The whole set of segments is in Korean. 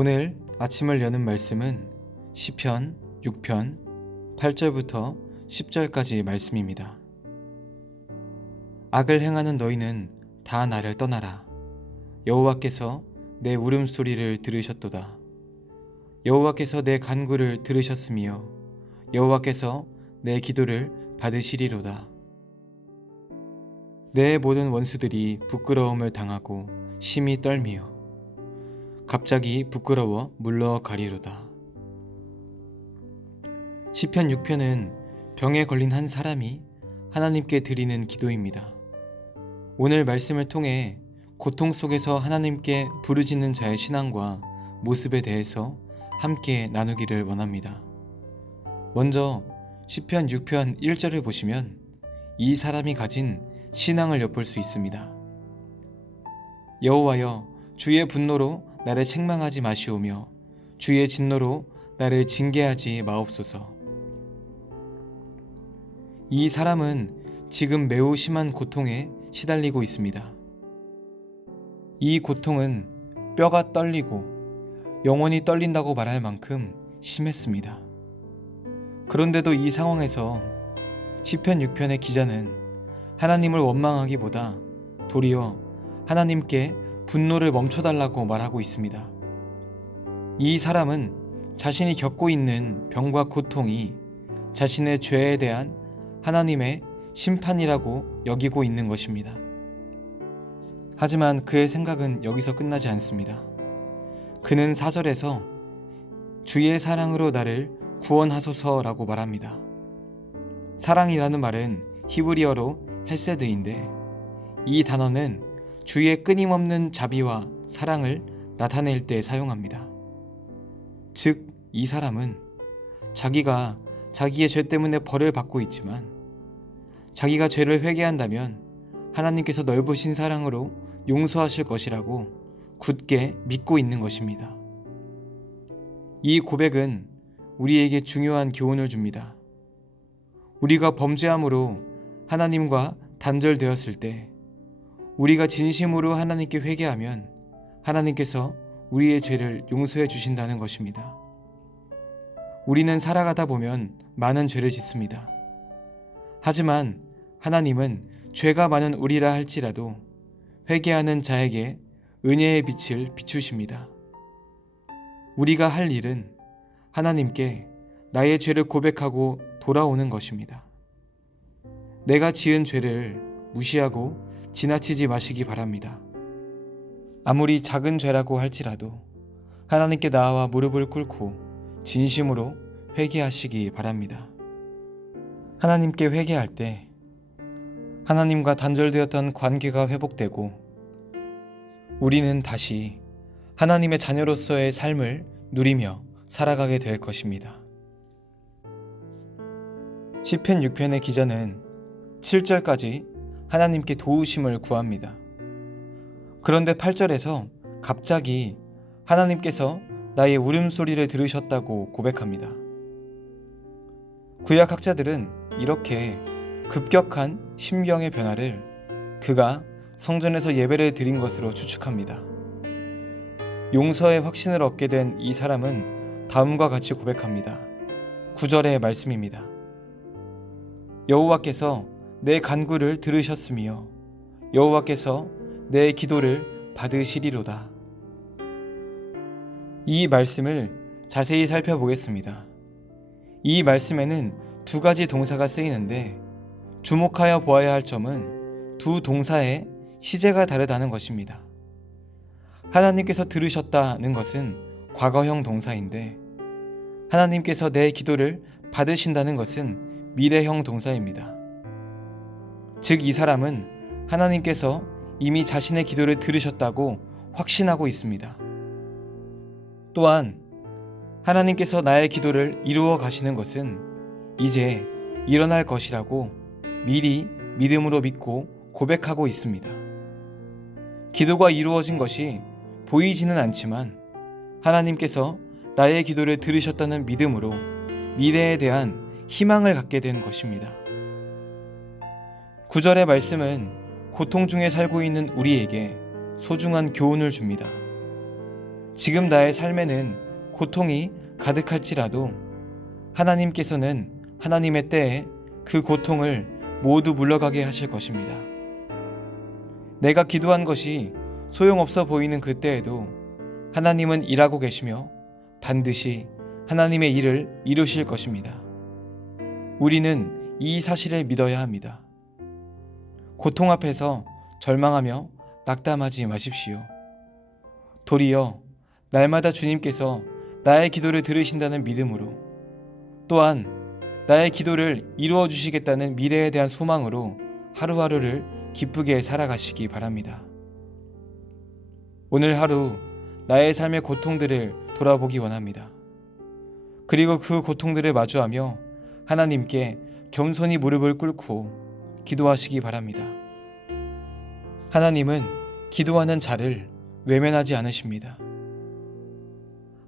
오늘 아침을 여는 말씀은 시편 6편 8절부터 10절까지 말씀입니다. 악을 행하는 너희는 다 나를 떠나라. 여호와께서 내 울음소리를 들으셨도다. 여호와께서 내 간구를 들으셨으며 여호와께서 내 기도를 받으시리로다. 내 모든 원수들이 부끄러움을 당하고 심히 떨미어 갑자기 부끄러워 물러가리로다. 시편 6편은 병에 걸린 한 사람이 하나님께 드리는 기도입니다. 오늘 말씀을 통해 고통 속에서 하나님께 부르짖는 자의 신앙과 모습에 대해서 함께 나누기를 원합니다. 먼저 시편 6편 1절을 보시면 이 사람이 가진 신앙을 엿볼 수 있습니다. 여호와여, 주의 분노로 나를 책망하지 마시오며 주의 진노로 나를 징계하지 마옵소서. 이 사람은 지금 매우 심한 고통에 시달리고 있습니다. 이 고통은 뼈가 떨리고 영혼이 떨린다고 말할 만큼 심했습니다. 그런데도 이 상황에서 시편 6편의 기자는 하나님을 원망하기보다 도리어 하나님께 분노를 멈춰달라고 말하고 있습니다. 이 사람은 자신이 겪고 있는 병과 고통이 자신의 죄에 대한 하나님의 심판이라고 여기고 있는 것입니다. 하지만 그의 생각은 여기서 끝나지 않습니다. 그는 4절에서 주의 사랑으로 나를 구원하소서라고 말합니다. 사랑이라는 말은 히브리어로 헤세드인데 이 단어는 주의 끊임없는 자비와 사랑을 나타낼 때 사용합니다. 즉, 이 사람은 자기가 자기의 죄 때문에 벌을 받고 있지만 자기가 죄를 회개한다면 하나님께서 넓으신 사랑으로 용서하실 것이라고 굳게 믿고 있는 것입니다. 이 고백은 우리에게 중요한 교훈을 줍니다. 우리가 범죄함으로 하나님과 단절되었을 때 우리가 진심으로 하나님께 회개하면 하나님께서 우리의 죄를 용서해 주신다는 것입니다. 우리는 살아가다 보면 많은 죄를 짓습니다. 하지만 하나님은 죄가 많은 우리라 할지라도 회개하는 자에게 은혜의 빛을 비추십니다. 우리가 할 일은 하나님께 나의 죄를 고백하고 돌아오는 것입니다. 내가 지은 죄를 무시하고 지나치지 마시기 바랍니다. 아무리 작은 죄라고 할지라도 하나님께 나아와 무릎을 꿇고 진심으로 회개하시기 바랍니다. 하나님께 회개할 때 하나님과 단절되었던 관계가 회복되고 우리는 다시 하나님의 자녀로서의 삶을 누리며 살아가게 될 것입니다. 시편 6편의 기자는 7절까지 하나님께 도우심을 구합니다. 그런데 8절에서 갑자기 하나님께서 나의 울음소리를 들으셨다고 고백합니다. 구약 학자들은 이렇게 급격한 심경의 변화를 그가 성전에서 예배를 드린 것으로 추측합니다. 용서의 확신을 얻게 된 이 사람은 다음과 같이 고백합니다. 9절의 말씀입니다. 여호와께서 내 간구를 들으셨으며 여호와께서 내 기도를 받으시리로다. 이 말씀을 자세히 살펴보겠습니다. 이 말씀에는 두 가지 동사가 쓰이는데 주목하여 보아야 할 점은 두 동사의 시제가 다르다는 것입니다. 하나님께서 들으셨다는 것은 과거형 동사인데 하나님께서 내 기도를 받으신다는 것은 미래형 동사입니다. 즉, 이 사람은 하나님께서 이미 자신의 기도를 들으셨다고 확신하고 있습니다. 또한 하나님께서 나의 기도를 이루어 가시는 것은 이제 일어날 것이라고 미리 믿음으로 믿고 고백하고 있습니다. 기도가 이루어진 것이 보이지는 않지만 하나님께서 나의 기도를 들으셨다는 믿음으로 미래에 대한 희망을 갖게 된 것입니다. 9절의 말씀은 고통 중에 살고 있는 우리에게 소중한 교훈을 줍니다. 지금 나의 삶에는 고통이 가득할지라도 하나님께서는 하나님의 때에 그 고통을 모두 물러가게 하실 것입니다. 내가 기도한 것이 소용없어 보이는 그때에도 하나님은 일하고 계시며 반드시 하나님의 일을 이루실 것입니다. 우리는 이 사실을 믿어야 합니다. 고통 앞에서 절망하며 낙담하지 마십시오. 도리어 날마다 주님께서 나의 기도를 들으신다는 믿음으로, 또한 나의 기도를 이루어 주시겠다는 미래에 대한 소망으로 하루하루를 기쁘게 살아가시기 바랍니다. 오늘 하루 나의 삶의 고통들을 돌아보기 원합니다. 그리고 그 고통들을 마주하며 하나님께 겸손히 무릎을 꿇고 기도하시기 바랍니다. 하나님은 기도하는 자를 외면하지 않으십니다.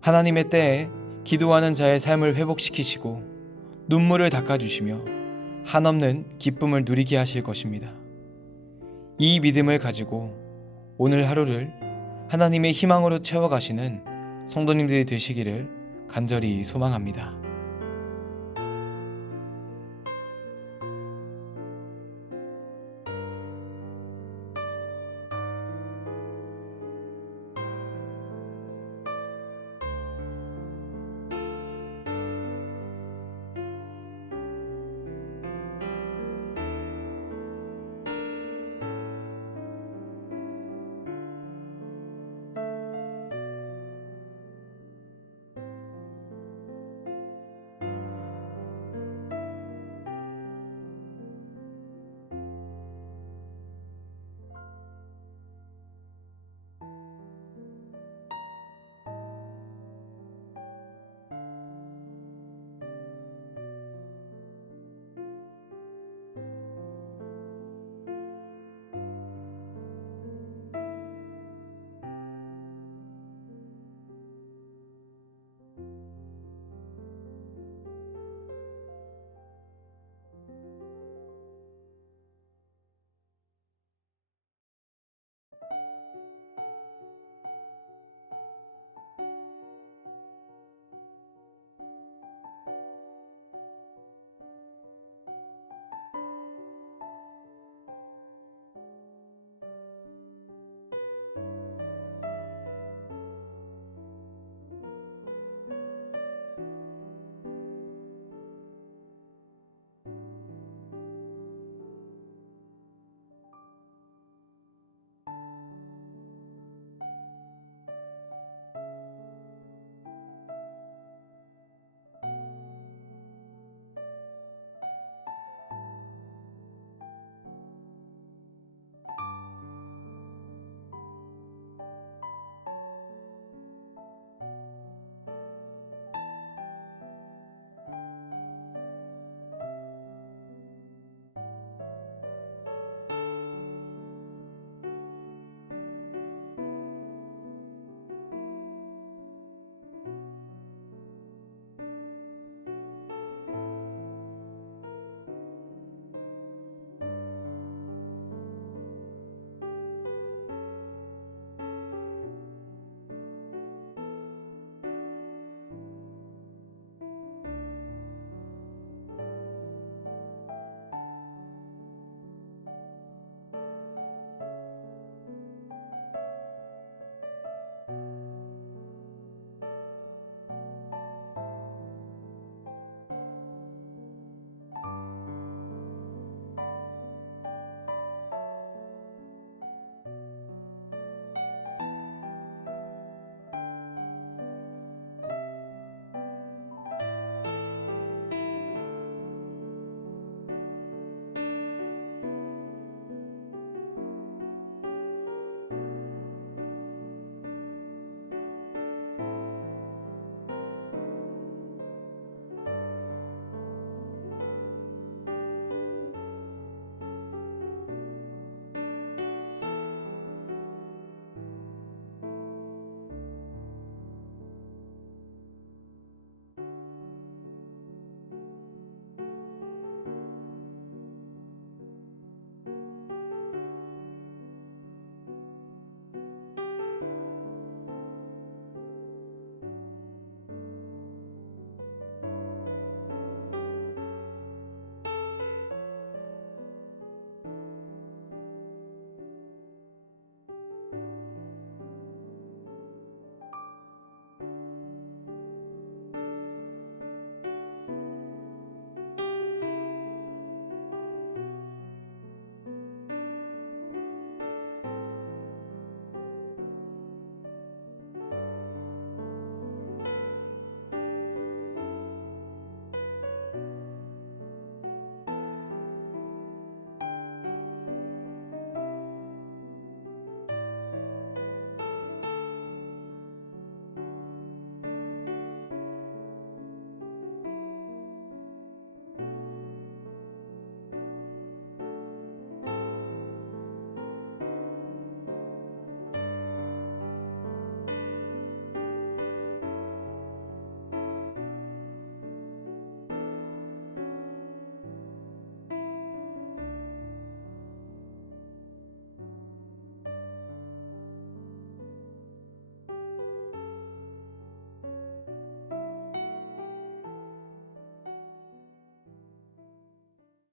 하나님의 때에 기도하는 자의 삶을 회복시키시고 눈물을 닦아주시며 한없는 기쁨을 누리게 하실 것입니다. 이 믿음을 가지고 오늘 하루를 하나님의 희망으로 채워가시는 성도님들이 되시기를 간절히 소망합니다.